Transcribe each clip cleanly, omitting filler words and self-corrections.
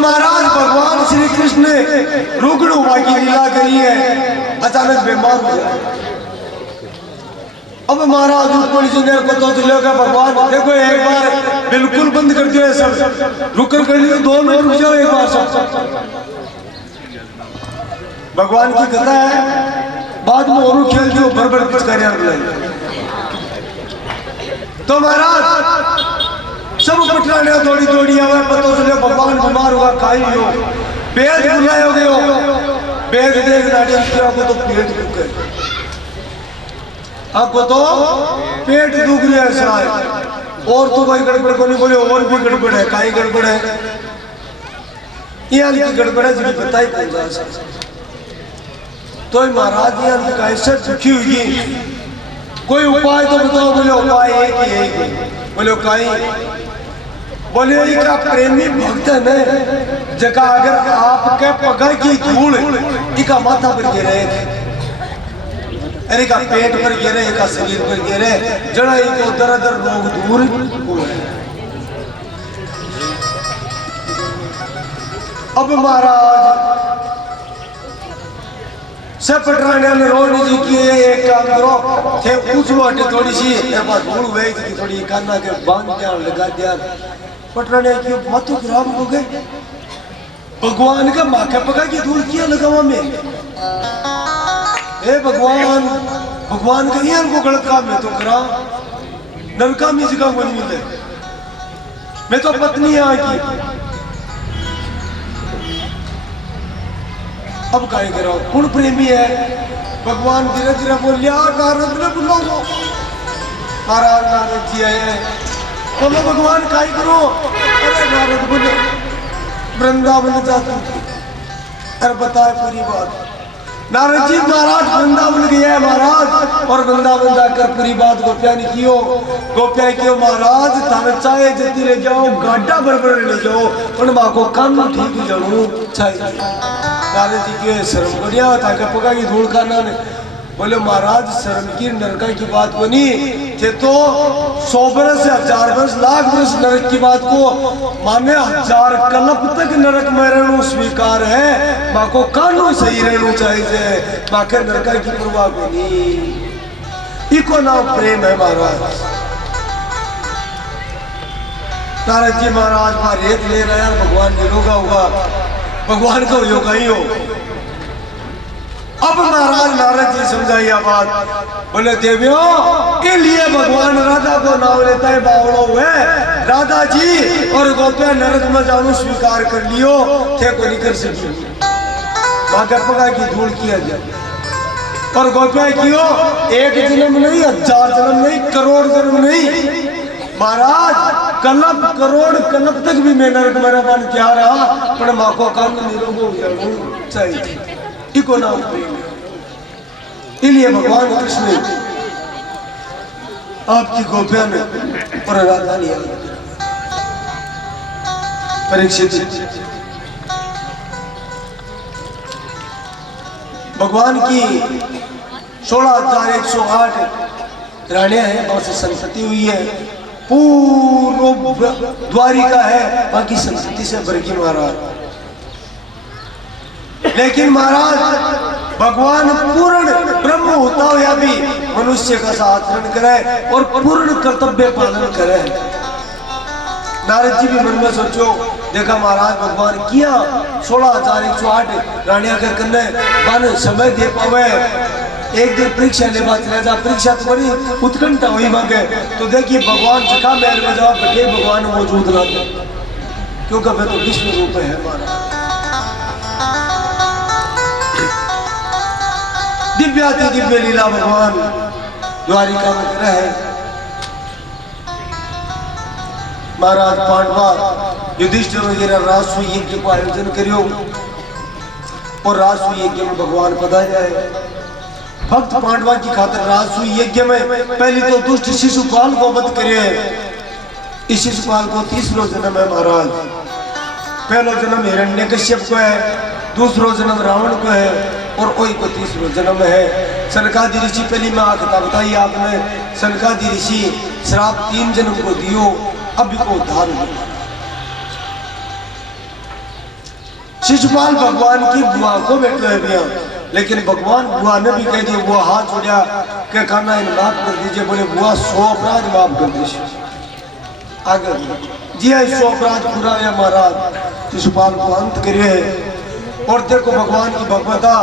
महाराज भगवान श्री कृष्ण ने रुगणुमा की लीला करी है, अचानक बीमार हो जाए। अब महाराज रुक्मणी जी ने पता चलेगा भगवान देखो एक बार बिल्कुल बंद कर दिया सब, रुकर कर लियो 2 मिनट रुक जाओ एक बार सब। भगवान की कथा है, बाद में और खेल जो भर कुछ कर तो महाराज सब पटराने थोड़ी थोड़ी आवे, पता चले भगवान बीमार हुआ खाई हो, वेद बुलाए हो गए, वेद देख आपको तो पेट दुख है, आपको तो पेट दुख रहा है शायद, और तो कोई गड़बड़ को नहीं बोले, और भी गड़बड़ है, काई गड़बड़ है, यहाँ की गड़बड़ है जिन्हें पता ही पड़ता है। तो महाराज यहाँ का ऐसा दुखी हुई, कोई उपाय तो बताओ। बोले उपाय एक ही है। बोले काई? बोले का प्रेमी भक्त है जगह अगर आपके पगर की धूल इका माथा पर गिरे, अरे का पेट पर गिरे, का शरीर पर गिरे, जड़ा इको दर्द रोग दूर हुए। अब महाराज सब पटराने ने रोनी जी की एक काम करो थे पूछो हटे थोड़ी सी बात धूल हुई थी थोड़ी काना के बांध दिया लगा दिया। पटराने की माथों खराब हो गए, भगवान का माथे पका की धूल किया लगावा में, ए भगवान भगवान का ही हमको गलत काम है तो करा, नरका में जगह को नहीं मिले, मैं तो पत्नी यहाँ की। अब काय करो, कौन प्रेमी है? भगवान धीरे धीरे बोलिया नारद ने बुलाओ, महाराज नारद जी आए, बोलो भगवान काय करो? अरे नारद बोले वृंदावन जाता हूँ। अरे बताए पूरी बात। नारद जी महाराज वृंदावन गया है महाराज, और वृंदावन जाकर पूरी बात गोपिया ने कियो, गोपिया क्यों महाराज थाने चाहे जल्दी ले जाओ, गाड्डा बरबर ले जाओ, उन माँ को काम ठीक जाऊँ चाहिए। नारद जी के शर्म बढ़िया था कि पका की धूल का ना। बोले महाराज शर्म की नरका की बात बनी थे तो 100 बरस से 1000 बरस लाख बरस नरक की बात को माने 1000 कल्प तक नरक में रहना स्वीकार है, माँ को कानून सही रहना चाहिए, माँ के नरका की परवाह बनी। इको नाम प्रेम है महाराज। नारद जी महाराज वहां रेत ले रहे हैं, भगवान ने रोका हुआ, भगवान को योगा ही हो। अब महाराज नारद जी समझाइए बात, बोले देवियों के लिए भगवान राधा को नाम लेता है बावड़ो हुए, राधा जी और गोपिया नरक में जानो स्वीकार कर लियो थे को नहीं कर सकी, माँ पका की धूल किया जाए, और गोपिया क्यों 1 जन्म नहीं, 1000 जन्म नहीं, करोड़ जन्म नहीं महाराज, कल्प करोड़ कल्प तक भी मैं नरक मेरा मन क्या रहा, पर माँ को काम निरोग चाहिए। इको नाम प्रेम। इसलिए भगवान कृष्ण आपकी गोपिया ने और राधा लिया। परीक्षित भगवान की 16,108 रानियां हैं, बहुत सी संपत्ति हुई है, पूर्ण द्वारिका है, बाकी संस्कृति से भर की महाराज। लेकिन महाराज भगवान पूर्ण ब्रह्म होता हुआ भी मनुष्य का आचरण करे और पूर्ण कर्तव्य पालन करे। नारद जी भी मन में सोचो, देखा महाराज भगवान किया 16,108 रानिया के कन्ने बन समय दे पावे, एक दिन परीक्षा ले बात रह जा, परीक्षा तो बड़ी उत्कंठा हुई मांगे, तो देखिए भगवान जगह महल में जवाब बैठे भगवान मौजूद रहते, क्योंकि वह तो विष्णु रूप है हमारा। दिव्याति दिव्य लीला भगवान द्वारिका में कर है। महाराज पांडवा युधिष्ठिर वगैरह राजसूय यज्ञ को आयोजन करियो, और राजसूय यज्ञ में भगवान पधारे है। भक्त पांडवा की खातिर राजसूय यज्ञ में पहले तो दुष्ट शिशुपाल को वध करे। इस शिशुपाल को 30वां जन्म है महाराज। पहला जन्म हिरण्यकश्यप को है, दूसरा जन्म रावण को है, और कोई को 30वां जन्म है। सनकादि ऋषि पहली में कथा बताई आपने, सनकादि ऋषि श्राप 3 जन्म को दियो, अब को उद्धार हुआ। शिशुपाल भगवान की बुआ को बैठो है भैया, लेकिन भगवान बुआ ने भी कह दिया, बुआ हाथ जोड़ा के खाना इन माफ कर दीजिए। बोले बुआ 100 अपराध माफ कर दीजिए। आगे जी 100 अपराध पूरा है महाराज, शिशुपाल को अंत करिए। और देखो भगवान की भगवता,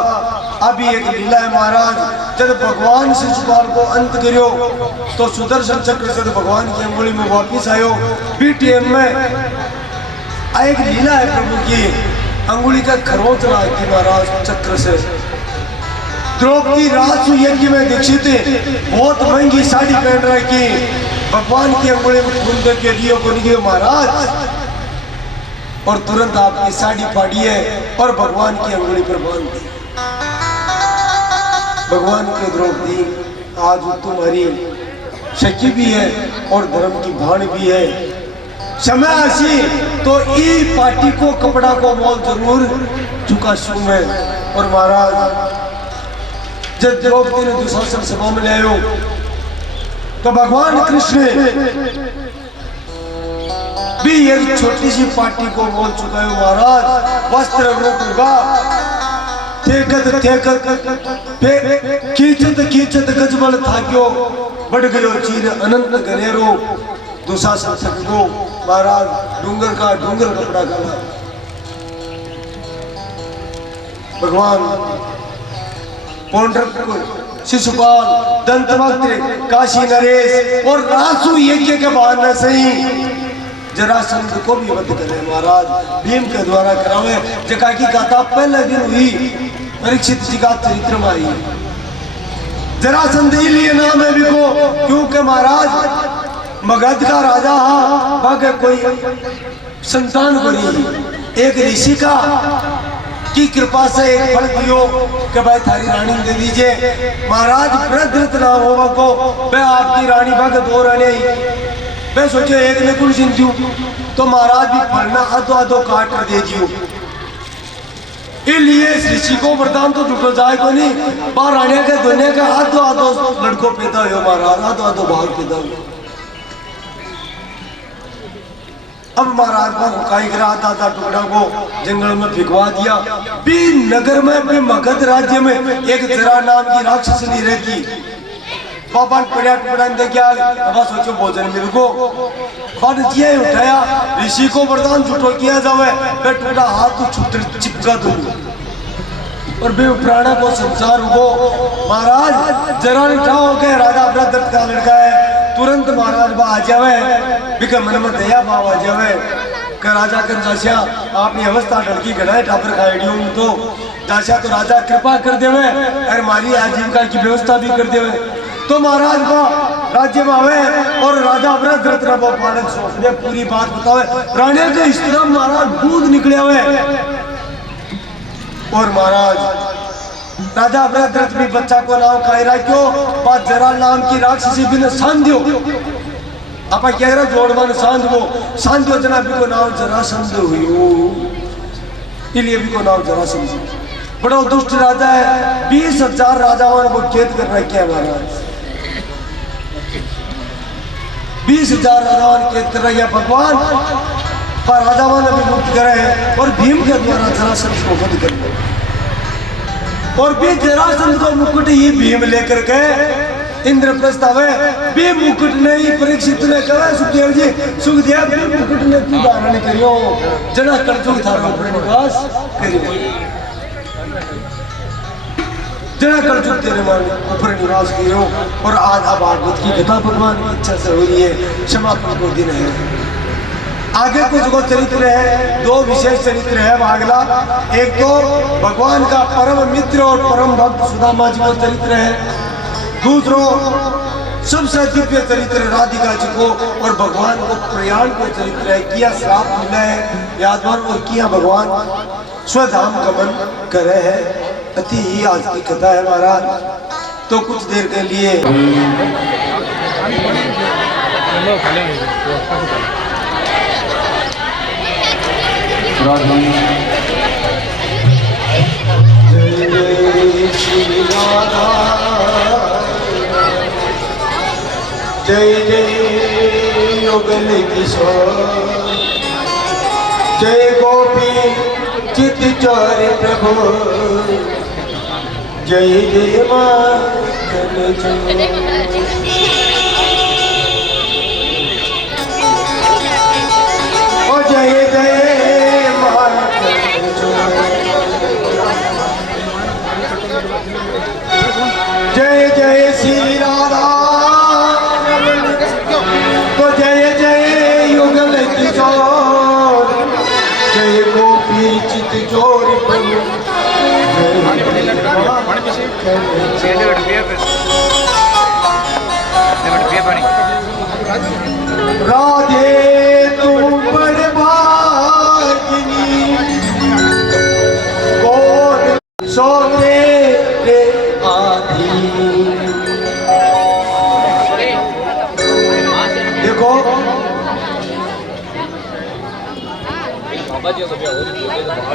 अभी एक लीला है महाराज, जब भगवान शिशुपाल को अंत करियो तो सुदर्शन चक्र से भगवान की अंगुली में वापिस आयो। बीटीएम में एक लीला है प्रभु की, अंगुली का खरोंच लाई थी महाराज चक्र से। द्रौपदी राजसु यज्ञ में दीक्षित बहुत महंगी साड़ी पहन रखी, भगवान की अंगुली में खून दे के दियो को निकले महाराज, और तुरंत आपकी साड़ी फाड़ी है और भगवान की अंगुली पर बांध दी। भगवान के द्रौपदी आज तुम्हारी शक्ति भी है और धर्म की भान भी है। समय ऐसी तो ई पार्टी को कपड़ा को मोल जरूर चुका शू में। और महाराज जब द्रौपदी ने दुशासन सभा में ले आयो तो भगवान कृष्ण भी एक छोटी सी पार्टी को बोल चुका है महाराज। वस्त्र रूप होगा कीचत गजबल थाक्यो बढ़ गयो चीर अनंत गनेरो दुशासन सको महाराज। डूंगर का डूंगर कपड़ा गला भगवान पौंड्रक शिशुपाल दंतवक्त्र काशी नरेश और रासु यज्ञ के बहाने से ही जरासंध को भी वध करे महाराज, भीम के द्वारा करावे। जगह की गाथा पहले दिन हुई परीक्षित जी का चरित्र में आई। जरासंध इसलिए नाम है बिको क्योंकि महाराज मगध का राजा बागे कोई संतान को नहीं, एक ऋषि का की कृपा से एक फल दियो कि भाई थारी रानी दे दीजिए। महाराज प्रद्रत नाम होगा को मैं आपकी रानी भाग 2 रानी, मैं सोचे एक ने कुल सिंधु तो महाराज भी फलना आधो आधो काट कर दे दियो। इसलिए ऋषि को वरदान तो टूटो जाए को नहीं, बाहर आने के दुनिया का आधो आधो लड़कों पैदा हो महाराज, आधो आधो भाग पैदा हो। अब महाराज को काई करा था टुकड़ा को जंगल में फिकवा दिया। भी नगर में भी मगध राज्य में एक जरा नाम की राक्षस नहीं रहती। बाबा पड़ा टुकड़ा दे क्या अब सोचो भोजन मेरे को बन जिया उठाया, ऋषि को वरदान छुटो किया जावे, मैं टुकड़ा हाथ छुट चिपका दूं और बे प्राणा को संसार हो। महाराज जरा नहीं हो गए, राजा अपना दर्द का लड़का है, तुरंत महाराज बा आ जावे, बिका मन में दया भाव आ जावे कि राजा कर जासिया आपनी अवस्था लड़की गढ़ाए टापर खाएडियो तो जासिया तो राजा कृपा कर देवे और मारी आजीविका की व्यवस्था भी कर देवे। तो महाराज बा राज्य में आवे और राजा अपना दर्द रबो पालन सोचने पूरी बात बतावे। रानी के इस तरह महाराज दूध निकले हुए और महाराज राजा अपना दर्द भी बच्चा को नाम कायरा क्यों बात जरा नाम की राक्षसी भी ने सांध्यो आप कह रहे जोड़वान सांध्यो सांध्यो जना भी को नाम जरा संध हुई इसलिए भी को नाम जरा संध बड़ा दुष्ट राजा है। 20,000 राजाओं को कैद कर रखे है महाराज, 20,000 राजाओं कैद कर रखे भगवान पर राजाओं ने भी मुक्त करे और भीम के द्वारा जरासंध को वध कर दिया। और भी जरासंध को मुकुट ही भीम लेकर के इंद्रप्रस्थ आवे। भी मुकुट ने ही परीक्षित ने कहा सुखदेव जी सुखदेव भी मुकुट ने तू धारण करियो जना कलजुग थारो ऊपर निवास करियो, जना कलजुग तेरे ऊपर निवास करियो। और आज अब भागवत की कथा भगवान की इच्छा से हो रही है, क्षमापन को दिन है। आगे कुछ को चरित्र है, 2 विशेष चरित्र है अगला। एक तो भगवान का परम मित्र और परम भक्त सुदामा जी को चरित्र है, दूसरों सबसे दिव्य चरित्र राधिका जी को और भगवान को प्रयाण को चरित्र है। किया श्राप मिला है यादवान और किया भगवान स्वधाम गमन करे है। अति ही आज की कथा है महाराज। तो कुछ देर के लिए जय जय योगल किशोर, जय गोपी चित चोर प्रभु जय जय मातन चोर। ओ जय जय मातन चोर। जय जय श्री राधा तो जय जय युगल किशोर जय गोपी चित चोर प्रभु राधे तुम बड़ भागिनी कौन सोने रे आधी। देखो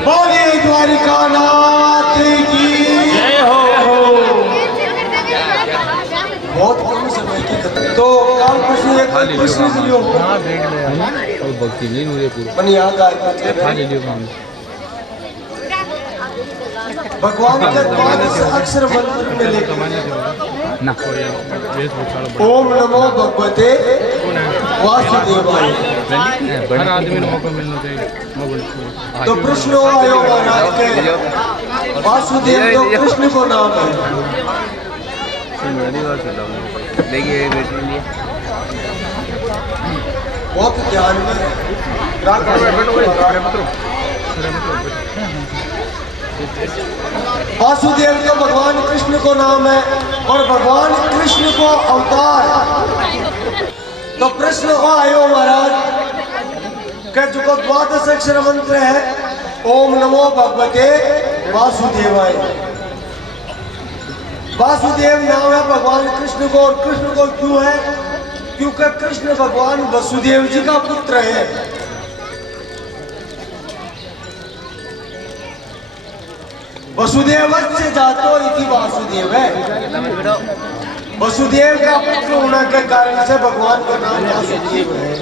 बोलिए द्वारिका नाथ की जय हो। बहुत कम समय की खत्म तो काल प्रश्न एक प्रश्न लियो भक्ति नहीं हो रही पूरी मन यहाँ का भगवान के द्वादश अक्षर मंत्र में ना ओम नमो भगवते वासुदेवाय। हर आदमी को मौका मिलना चाहिए। तो कृष्ण आयो महाराज के वासुदेव तो कृष्ण को नाम है। देखिए बहुत ध्यान में वासुदेव तो भगवान कृष्ण को नाम है और भगवान कृष्ण को अवतार। तो प्रश्न आयो महाराज के जो द्वादश अक्षर मंत्र है ओम नमो भगवते वासुदेवाय। वासुदेव नाम है भगवान कृष्ण को और कृष्ण को क्यों है क्योंकि कृष्ण भगवान वसुदेव जी का पुत्र है। वसुदेव से जातो इति वासुदेव है। वसुदेव का पुत्र होने के कारण से भगवान का नाम वासुदेव है।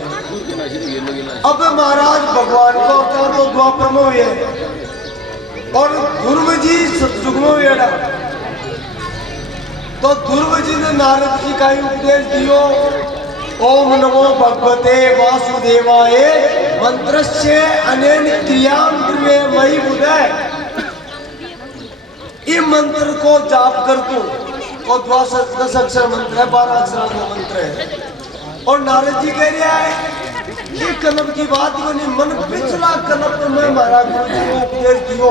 अब महाराज भगवान को अवतार तो द्वापर में हुए और ध्रुव जी सतयुग में हुए। तो ध्रुव जी ने नारद जी का उपदेश दियो ओम नमो भगवते वासुदेवाय मंत्रस्य अनेन क्रियाम ध्रुवे मयि बुधे। इस मंत्र को जाप कर दो और 10 अक्षर मंत्र है 12 अक्षर का मंत्र है। और नारद जी कह रहे हैं ये कनप की बात को नहीं मन पिछला कनप में महाराज गुरु जी को उपदेश दियो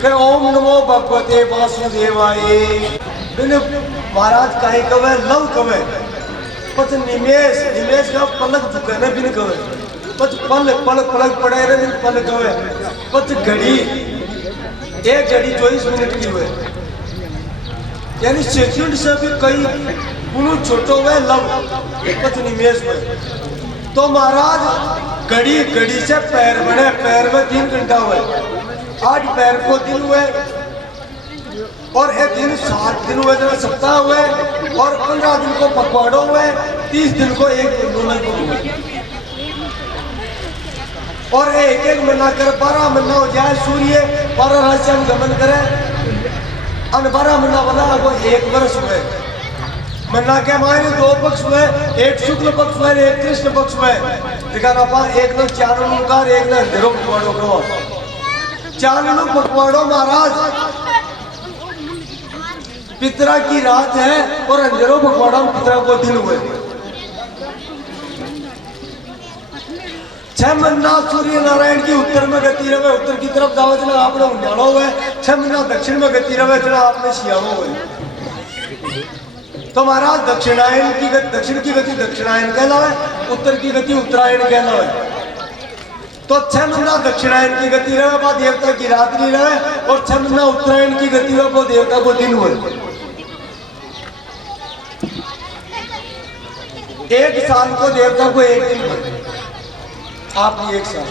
कि ओम नमो भगवते वासुदेवाय। महाराज काहे कवे लव कवे पच निमेश का पलक झुके न बिन कवे पच पलक पड़े रे पलक कवे पच घड़ी 1 घड़ी 24 मिनट की हुए यानी सेकंड से भी कई गुणों छोटो हुए लव पच निमेश हुए। तो महाराज घड़ी से पैर बने पैर में 3 घंटा हुए 8 पैर को दिन हुए और एक दिन 7 दिन हुए जरा सप्ताह हुए और 15 दिन को पकवाड़ो हुए 30 दिन को एक दोनों को हुए और एक महीना कर 12 महीना हो जाए सूर्य 12 राशि हम गमन करे और 12 महीना बना वो 1 वर्ष हुए। महीना के मायने 2 पक्ष हुए एक शुक्ल पक्ष हुए एक कृष्ण पक्ष हुए। दिखा एक न चानू का एक न अंधेरो पकवाड़ो करो। चानू पकवाड़ो महाराज पितरा की रात है और अंधेरो पकवाड़ा पितरा को दिन हुए। 6 महीना सूर्य नारायण की उत्तर में गति रहे उत्तर की तरफ जाओ चला आपने उन्याड़ो हुए 6 महीना दक्षिण में गति रहे चला आपने शियाड़ो हुए। तो महाराज दक्षिणायन की दक्षिण की गति दक्षिणायन कहलावे उत्तर की गति उत्तरायण कहलावे। तो 6 महीना दक्षिणायन की गति रहे वो देवता की रात्रि रहे और 6 महीना उत्तरायण की गति रहे वो देवता को दिन हुए। 1 साल को देवता को 1 दिन हुए आप 1 साल।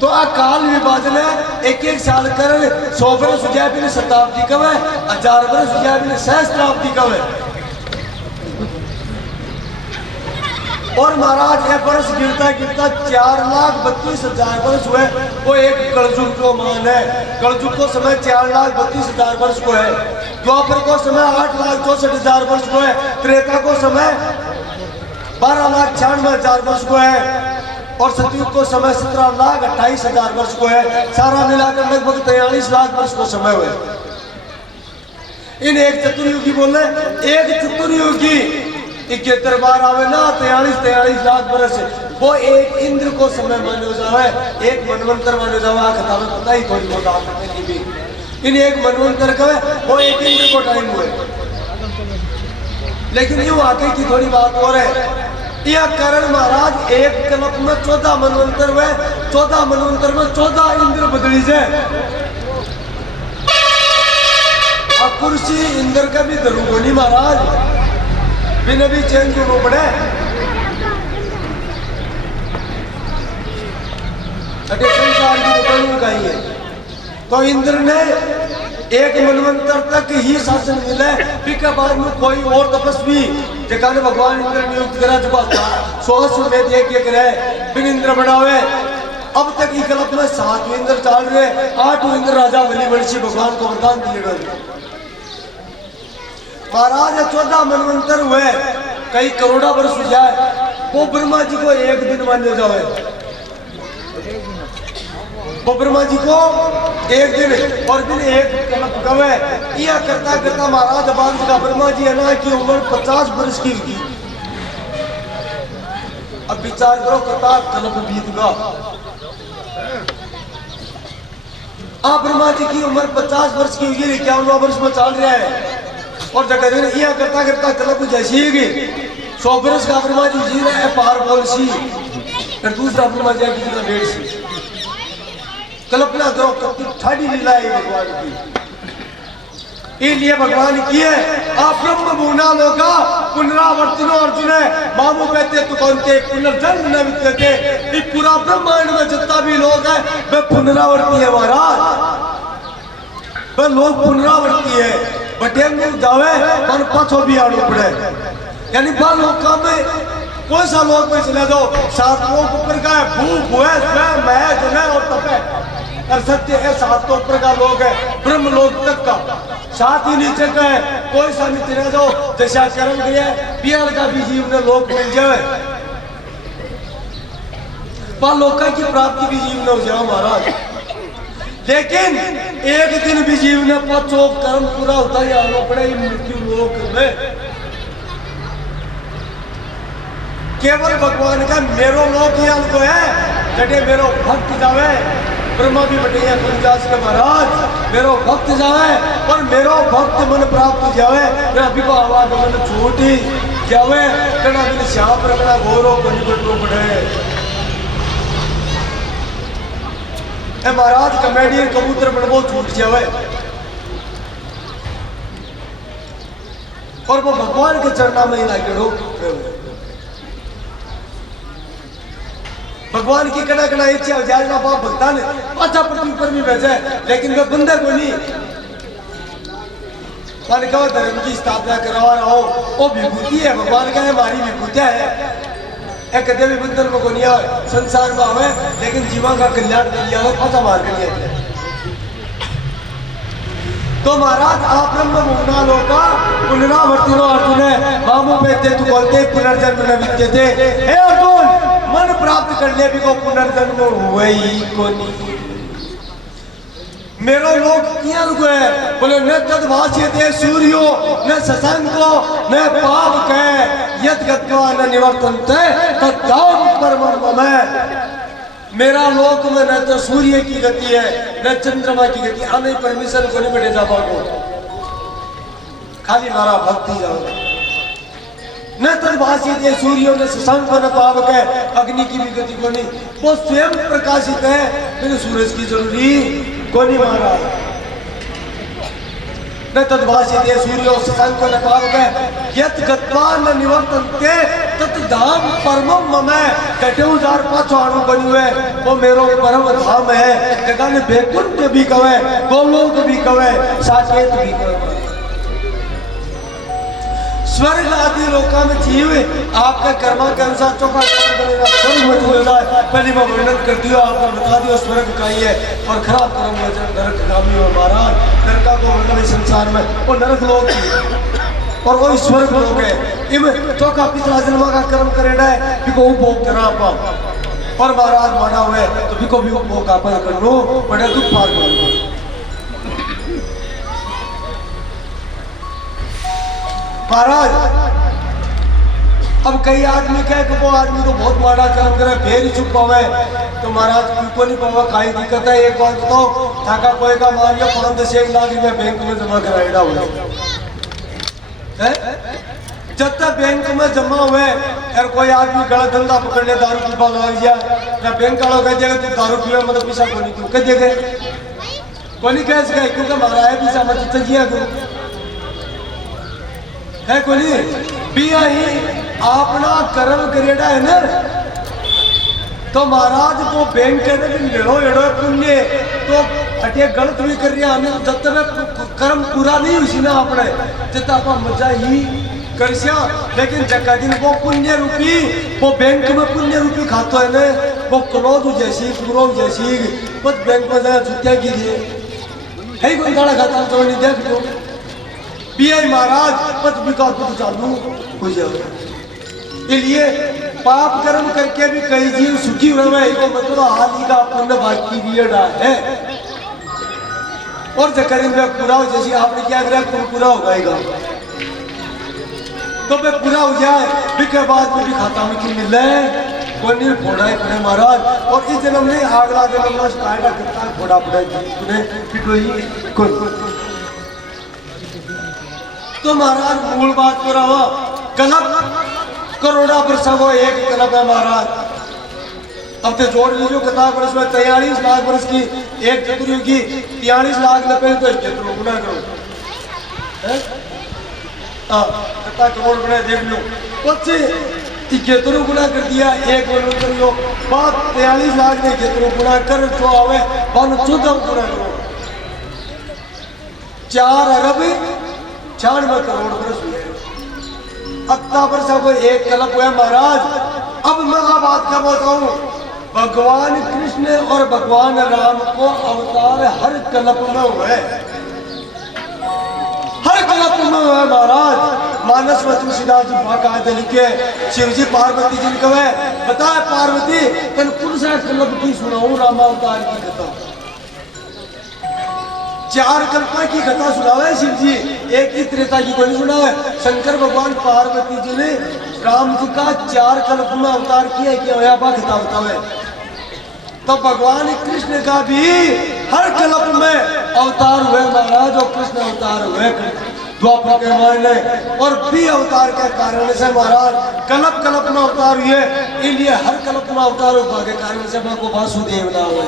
तो काल विभाजन है 1 साल कर 100 वर्ष हो जाए फिर शताब्दी कब है 1000 वर्ष हो जाए फिर सहस्त्राब्दी कब है। और महाराज ये वर्ष गिरता गिरता 4,32,000 वर्ष हुए। वो एक कलयुग को मान है। कलयुग को समय 4,32,000 वर्ष को है। द्वापर को समय 8,64,000 वर्ष को है। त्रेता को समय 12,96,000 वर्ष को है। और सतयुग को समय 17,28,000 वर्ष को है। सारा मिलाकर लगभग 43 लाख वर्ष को समय हुए। इन एक चतुर्युगी बोले, एक चतुर्युगी 71 बार आवे ना, 43 लाख वर्ष। वो एक इंद्र को समय माने जावे, एक मनवंतर माने जावे। कथा में पता ही थोड़ी बहुत आपने भी इन एक मनवंतर कहे वो एक इंद्र को टाइम हुए। लेकिन यूं आगे की थोड़ी बात और है। यह कारण महाराज एक कल्प में 14 मनवंतर हुए। 14 मनवंतर में 14 इंद्र बदली से कुर्सी इंद्र का भी धरूंगो नहीं महाराज, बिना भी चेंज होना पड़े। संसार की दुकान का ही है। तो इंद्र ने एक मनवंतर तक ही शासन मिले। फिर के बाद में कोई और तपस्वी जगह भगवान इंद्र नियुक्त करा चुका था। 100 में एक रहे फिर इंद्र बना हुए। अब तक ये कल्प में 7 इंद्र चल रहे। 8 इंद्र राजा बलि वर्षी भगवान को वरदान दिए गए। महाराज 14 मनवंतर हुए, कई करोड़ा वर्ष हो जाए। वो ब्रह्मा जी को एक दिन माने जाए। वो ब्रह्मा जी को एक दिन और दिन एक कल्प गवे। यह करता करता महाराज बांध का ब्रह्मा जी है ना की उम्र 50 वर्ष की थी। अब विचार करो कथा कल्प बीत गया। आप ब्रह्मा जी की उम्र 50 वर्ष की हुई, 51वां वर्ष में चल रहा है। और जगह दिन यह करता करता कल्प जैसी ही 100 वर्ष का ब्रह्मा जी जी रहे पार बोल सी। फिर दूसरा ब्रह्मा जी की जगह 1.5 कल्पना करो कति ठाड़ी लीला है भगवान की। इसलिए भगवान की है आप ब्रह्म भूना लोगा पुनरावर्तनो अर्जुन है मामू कहते तू कौनते पुनर्जन्म न विद्यते। ये पूरा ब्रह्मांड में जितना भी लोग है वे पुनरावर्ती है महाराज। वे लोग पुनरावर्ती है। बटेंगे जावे मन पाछो भी आड़ू पड़े। यानी बाल लोग में कोई सा लोग में चले दो 7 लोग ऊपर का है। भूख हुए स्वयं मैं जने और तपे और सत्य है। 7 तो ऊपर का लोग है ब्रह्म लोक तक का। 7 ही नीचे का है। कोई सा नीचे रह दो जैसा कर्म किया पियाल का भी जीव ने लोक मिल जाए। बाल लोक की प्राप्ति भी जीव ने हो जाए महाराज। लेकिन एक दिन भी जीव ने पांचों कर्म पूरा होता ही आना पड़े मृत्यु लोक में। केवल भगवान का मेरो लोक ही हमको है। जटे मेरो भक्त जावे ब्रह्मा भी बटैया कुंजास के महाराज मेरो भक्त जावे और मेरो भक्त मन प्राप्त हो जावे। मेरा विवाह मन छूटी जावे कड़ा दिन श्याम रखना गौरव बनी बटो पड़े। महाराज कमेडियन कबूतर बनबो छूट जावे और वो भगवान के चरणा में ही लागे हो। भगवान की कड़ा कड़ा इच्छा हो जाए ना बाप भक्ता ने अच्छा पृथ्वी पर भी भेजे। लेकिन वे बंदे को नहीं मान कहो धर्म की स्थापना करवा रहा हो वो विभूति है। भगवान का है हमारी विभूतियां है। कदे भी बंदर को नहीं आए संसार में आवे लेकिन जीवा का कल्याण कर लिया फसा मार कर लिया। तो महाराज आप ब्रह्म भूना लोका पुनरावर्तिनो अर्जुन है मामू कहते तू बोलते पुनर्जन्म न विद्यते। हे अर्जुन मन प्राप्त कर ले भी को पुनर्जन्म हुए ही को नहीं। मेरो लोग किया है बोले न तद्भाष्यते सूर्यो न शशांको न पाप कह यद गत्वा न निवर्तन्ते तद्धाम परमं मम। मेरा लोक में न तो सूर्य की गति है न चंद्रमा की गति। आने परमेश्वर को नहीं बैठे जा पाओ खाली हमारा भक्ति जाओ। न तद्भाष्यते सूर्यो न शशांको न पाप कह अग्नि की भी गति को नहीं। वो स्वयं प्रकाशित है फिर सूरज की जरूरी कोनी महाराज। न तद्भाष्यते सूर्यो शशांको न पावक यत् गत्वा न निवर्तन्ते तद्धाम परमं मम। 5000 अणु बनी हुए वो मेरो परम धाम है। जगह ने बैकुंठ भी कहे गोलोक भी कहे साकेत भी कहे। स्वर्ग आदि लोका में जीव आपके कर्मा के अनुसार चौका बनेगा, स्वर्ग में चले जाए। पहले मैं वर्णन कर दिया, आपको बता दिया स्वर्ग का ही है, और खराब कर्म में नरक गामी हो महाराज। नरका को मतलब इस संसार में वो नरक लोग और वो स्वर्ग लोग है। इनमें चौका पिछला जन्म का कर्म करेगा है, बिको उपभोग करा आप और महाराज माना हुए तो बिको भी उपभोग आप कर लो, बड़े दुख पार कर लो महाराज। अब कई आदमी कहे कि वो आदमी तो बहुत माड़ा काम करे फिर ही चुप पावे, तो महाराज क्यों नहीं पावा, काई दिक्कत है। एक बात बताओ, थाका कोई का मान लो 5-6 लाख रुपया बैंक में जमा कराएगा हुआ है, जब तक बैंक में जमा हुए यार कोई आदमी गलत धंधा पकड़ ले, दारू पीपा लग जाए ना, बैंक वालों कह देगा तू दारू पीवा मतलब पैसा को नहीं क्यों कह देगा, को नहीं कह सके क्योंकि हमारा है पैसा मत चाहिए है को नहीं पिया ही अपना कर्म करेड़ा है ना। तो महाराज को बैंक के लेड़ो एड़ो पुण्य तो अटे गलत भी कर रहा है, जब तक कर्म पूरा नहीं हुई ना अपने जब आप मजा ही कर सिया। लेकिन जगह दिन वो पुण्य रूपी वो बैंक में पुण्य रूपी खातो है ना, वो क्रोध जैसी क्रोध जैसी बस बैंक में जाए छुट्टियां की दिए है कोई गाड़ा खाता तो नहीं देख लो पिया महाराज पद विकास तो चालू हो जाएगा। इसलिए पाप कर्म करके भी कई जीव सुखी हुए हैं, मतलब हाल ही का पुण्य बाकी पीरियड है और जगह दिन में पूरा हो जैसे आपने क्या करा पूरा हो जाएगा तो वे पूरा हो जाए फिर के बाद में भी खाता में क्यों मिल रहा है कोई नहीं फोड़ा है पुणे महाराज। और इस जन्म नहीं अगला जन्म में कायदा कितना फोड़ा पड़ा पुणे तो महाराज मूल बात पर रहा कलप करोड़ा वर्ष वो एक कलप है महाराज। अब तो जोड़ लीजिए किताब वर्ष में 43 लाख वर्ष की एक चतुर्युगी 43 लाख नब्बे तो चतुर्युग गुना करो कितना करोड़ बने देख लो बच्चे चतुर् गुना कर दिया एक कर लो बात 43 लाख ने चतुर् गुना कर जो आवे 14 गुना करो 4 अरब 96 करोड़ वर्ष हुए। अत्ता वर्ष को एक कल्प हुआ महाराज। अब मैं बात क्या बताऊं, भगवान कृष्ण और भगवान राम को अवतार हर कल्प में हुए, हर कल्प में हुए महाराज। मानस में तुलसीदास जी बाकायदे लिखे शिव जी पार्वती जी कहे बताए पार्वती तेन पुरुषा कल्प की सुनाऊं रामावतार की कथा। 4 कल्पना की कथा सुनावे शिव जी, एक ही त्रेता की कोई सुना है। शंकर भगवान पार्वती जी ने राम जी का 4 कल्प में अवतार किया क्या कथा बतावे। तो भगवान कृष्ण का भी हर कल्प में अवतार हुए महाराज और कृष्ण अवतार हुए द्वापर के मायने और भी अवतार के कारण से महाराज कल्प कल्प में अवतार हुए। इसलिए हर कल्प में अवतार होने के कारण से मैं को वासुदेव ना हुए।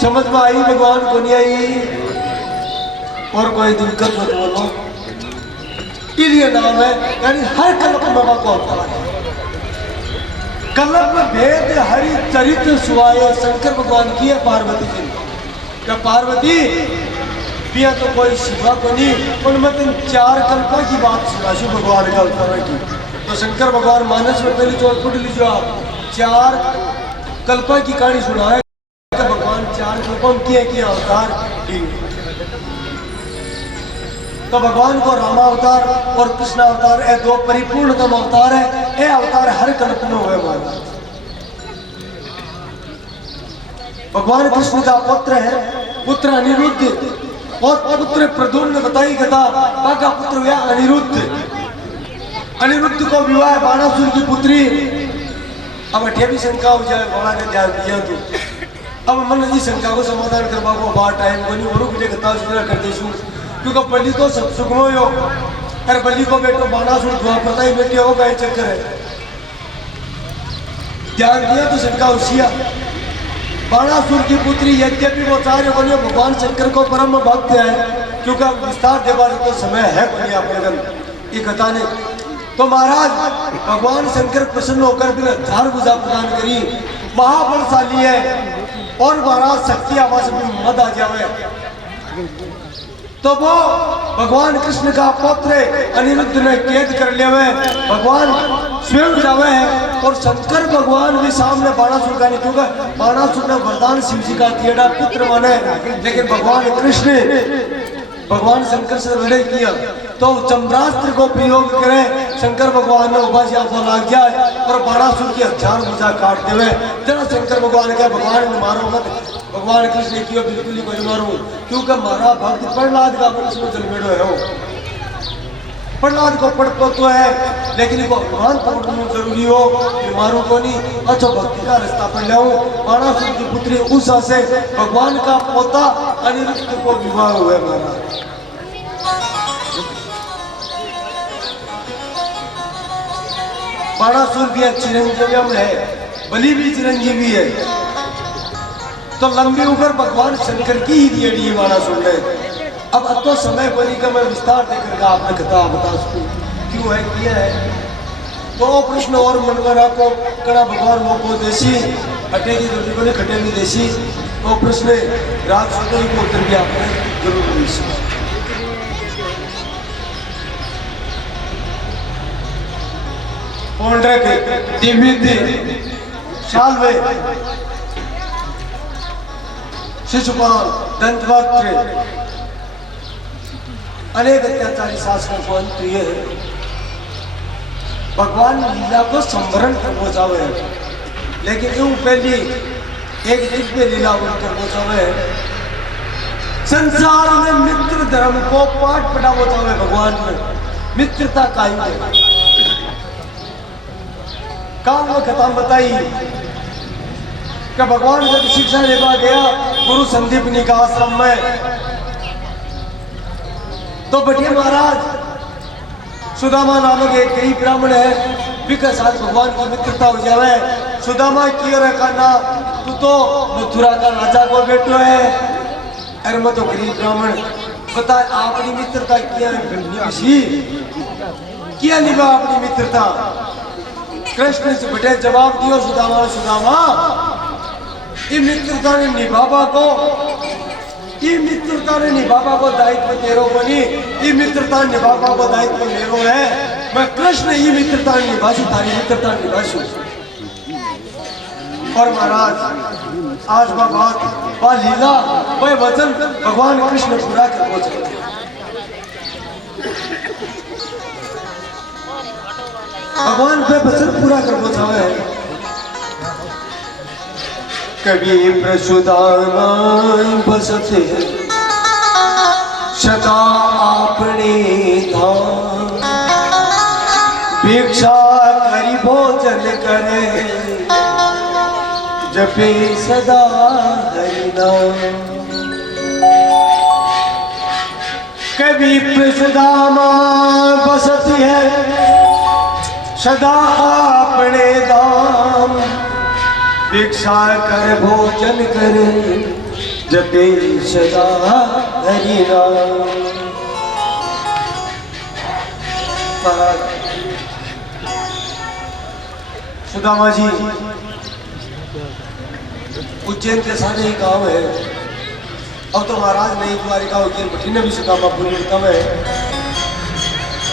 समझ में आई भगवान को नहीं आई और कोई दिक्कत मत बोलो। इसलिए नाम है यानी हर कल्प में बाबा को अवतार है। कल्प में भेद हरि चरित्र सुहाए शंकर भगवान की है पार्वती जी क्या पार्वती पिया तो कोई शिवा को नहीं उनमें तुम 4 कल्पों की बात सुना शिव भगवान का अवतार की। तो शंकर भगवान मानस में पहले चौथ फुट लीजिए आप 4 कल्पों की कहानी सुना है। भगवान 4 कल्पों की अवतार की। तो भगवान को रामावतार और कृष्ण अवतार ये 2 परिपूर्णतम अवतार है। ये अवतार हर कल्प में हुए महाराज। भगवान कृष्ण का पुत्र है पुत्र अनिरुद्ध और पुत्र प्रद्युम्न बताई कथा का पुत्र हुआ अनिरुद्ध। अनिरुद्ध को विवाह बाणासुर की पुत्री। अब अठे भी शंका हो जाए बड़ा ने ध्यान दिया तो अब मन जी शंका को समाधान करवा को बार टाइम को नहीं और मुझे कथा सुना कर देशू क्योंकि बलि तो सब सुखनो हो अरे बलि को बेटो बाणासुर धुआ पता ही बेटे हो गए चक्कर है ध्यान दिया तो शंका होशिया। बाणासुर की पुत्री यद्यपि वो चार्य बने भगवान शंकर को परम भक्त है क्योंकि विस्तार देवा तो समय है बनी अपने ये कथा ने। तो महाराज भगवान शंकर प्रसन्न होकर फिर 1000 भुजा प्रदान करी महाबलशाली है और महाराज शक्ति आवास में मत आ जावे तो वो भगवान कृष्ण का पुत्र अनिरुद्ध ने कैद कर लिया हुए भगवान स्वयं जावे है और शंकर भगवान भी सामने बाणासुर का नहीं, क्योंकि बाणासुर ने वरदान शिव जी का दिया पुत्र माने, लेकिन भगवान कृष्ण भगवान शंकर से लड़ाई किया तो चंद्रास्त्र को प्रयोग करे, शंकर भगवान ने उपाध्याय को लाग जाए और बाणासुर की हथियार भुजा काट देवे। जरा शंकर भगवान का भगवान ने मारो मत, भगवान कृष्ण ने किया बिल्कुल ही कोई मारो, क्योंकि मारा भक्त प्रहलाद का मनुष्य में जन्मेड़ो है। वो प्रहलाद को पढ़ तो है लेकिन इनको भगवान पकड़ना जरूरी हो, कि मारू को नहीं अच्छा भक्ति का रास्ता पर ले बाणासुर की पुत्री उषा से भगवान का पोता अनिरुद्ध को विवाह हुआ महाराज। बाणासुर भी चिरंजीवी में है, बलि भी चिरंजीवी है, तो लंबी उम्र भगवान शंकर की ही दिएड़ी है बाणासुर ने। अब तो समय बनी का मैं विस्तार देकर आपने कथा बता सकूं क्यों है किया है। तो प्रश्न और मन में रखो कड़ा भगवान वो को देसी अटेगी तो बोले खटे भी देसी, तो प्रश्न रात सोते ही को उत्तर भी आपने जरूर देसी। पोंड्रक दिमिति शाल्वे शिशुपाल दंतवक्त्र अनेक अत्याचारी शासकों को अंत ये भगवान लीला को संवरण कर पहुंचावे, लेकिन यूं पहली एक दिव्य लीला उनकर पहुंचावे संसार में मित्र धर्म को पाठ पढ़ा पहुंचावे। भगवान में मित्रता कायम है, काम में कथा बताई कि भगवान जब शिक्षा लेवा गया गुरु संदीपनी का आश्रम में, तो बढ़िया महाराज सुदामा नामक एक कई ब्राह्मण है बिका साथ भगवान की मित्रता हो जावे। सुदामा की और कहना तू तो मथुरा का राजा को बेटो है, अरे मैं तो गरीब ब्राह्मण, बता अपनी मित्रता किया किया निभा अपनी मित्रता। कृष्ण से बड़े जवाब दियो सुदामा, सुदामा ये मित्रता ने निभावा को, ये मित्रता ने निभावा को दायित्व तेरो को नहीं, ये मित्रता निभावा को दायित्व मेरो है। मैं कृष्ण ये मित्रता निभाशु, तारी मित्रता निभाशु। और महाराज आज वह बात वह लीला वह वचन भगवान कृष्ण पूरा कर पहुंचे। भगवान पे वचन पूरा कर पहुंचा है। कभी प्रसुदान बसते सदा आपने धाम, भिक्षा करी भोजन करे जपे सदा हरि नाम। कभी प्रसुदामा बसती है सदा आपने धाम, भिक्षा कर भोजन करे जपे सदा हरि नाम। सुदामा जी उज्जैन के सारे ही गांव है। अब तो महाराज नहीं द्वारिका उज्जैन बठिने भी सुदामा पुण्यतम है,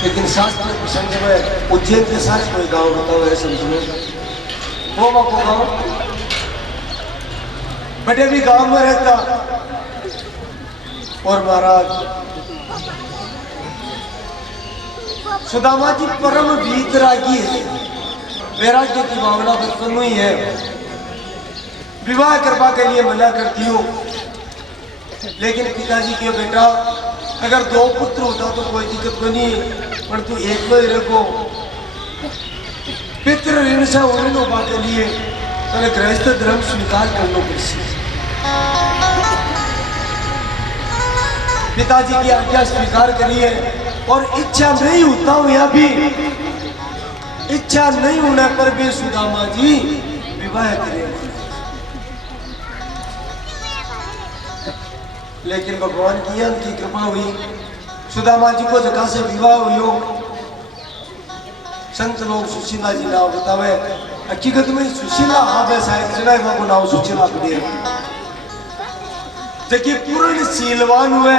लेकिन शास्त्र प्रसंग में उज्जैन के सारे कोई गांव बताओ है समझो वो बापू गांव बड़े भी गांव में रहता। और महाराज सुदामा जी परम वीतरागी है, वैराग्य की भावना बचपन में ही है। विवाह करवा के लिए मना करती हूँ, लेकिन पिताजी के बेटा अगर 2 पुत्र होता तो कोई दिक्कत को नहीं, पर तू एक में ही रखो। पितृ ऋण से ऋण उभा के लिए तो गृहस्थ धर्म स्वीकार करना पड़े। पिताजी की आज्ञा स्वीकार करिए, और इच्छा नहीं होता हूं या भी इच्छा नहीं होने पर भी सुदामा जी विवाह करें। लेकिन भगवान की उनकी कृपा हुई, सुदामा जी को जगह से विवाह हुई हो। संत लोग सुशीला जी नाम बतावे, हकीकत में सुशीला आवे शायद जनाए को नाम सुशीला पड़े। जबकि पूर्ण शीलवान हुए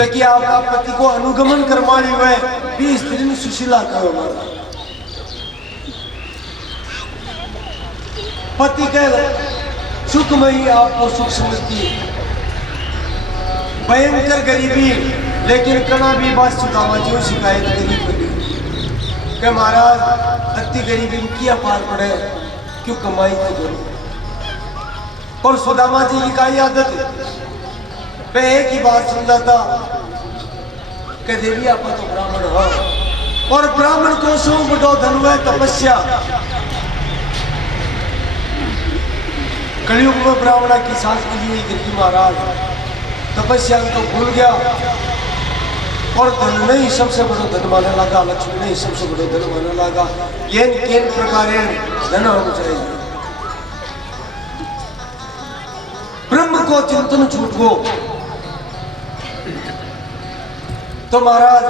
ताकि आपका पति को अनुगमन करवानी हुए भी स्त्री ने सुशीला करो मारा पति कह सुखमयी आपको सुख समझती है भयंकर गरीबी लेकिन कना भी बात सुदामा जी को शिकायत गरीब करी कि महाराज अति गरीबी किया पार पड़े क्यों कमाई तो करो और सुदामा जी की काय आदत मैं एक ही बात समझाता कि देवी आप तो ब्राह्मण हो और ब्राह्मण को सो बड़ो धन है तपस्या कलयुग में ब्राह्मणा की सांस मिली हुई गिरगी महाराज तपस्या तो भूल गया और धन नहीं सबसे बड़ा धन माना लगा लक्ष्मी नहीं सबसे बड़ा धन माना लगा ये केन प्रकार धन होना चाहिए ब्रह्म को चिंतन छूट गो तो महाराज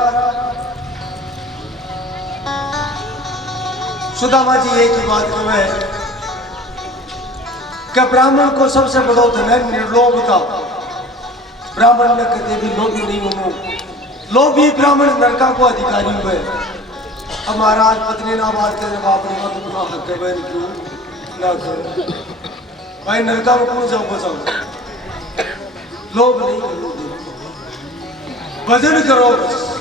सुदामा जी एक ही बात कहे कि ब्राह्मण को सबसे बड़ा धन है निर्लोभता ब्राह्मण ने कदे भी लोभी नहीं होनो लोभी ब्राह्मण नरका को अधिकारी हुए अब महाराज पत्नी ना बात करे बाप ने मत अपना हक है क्यों ना करो भाई नरका में कौन जाओ बचाओ लोभ नहीं करो भजन करो बस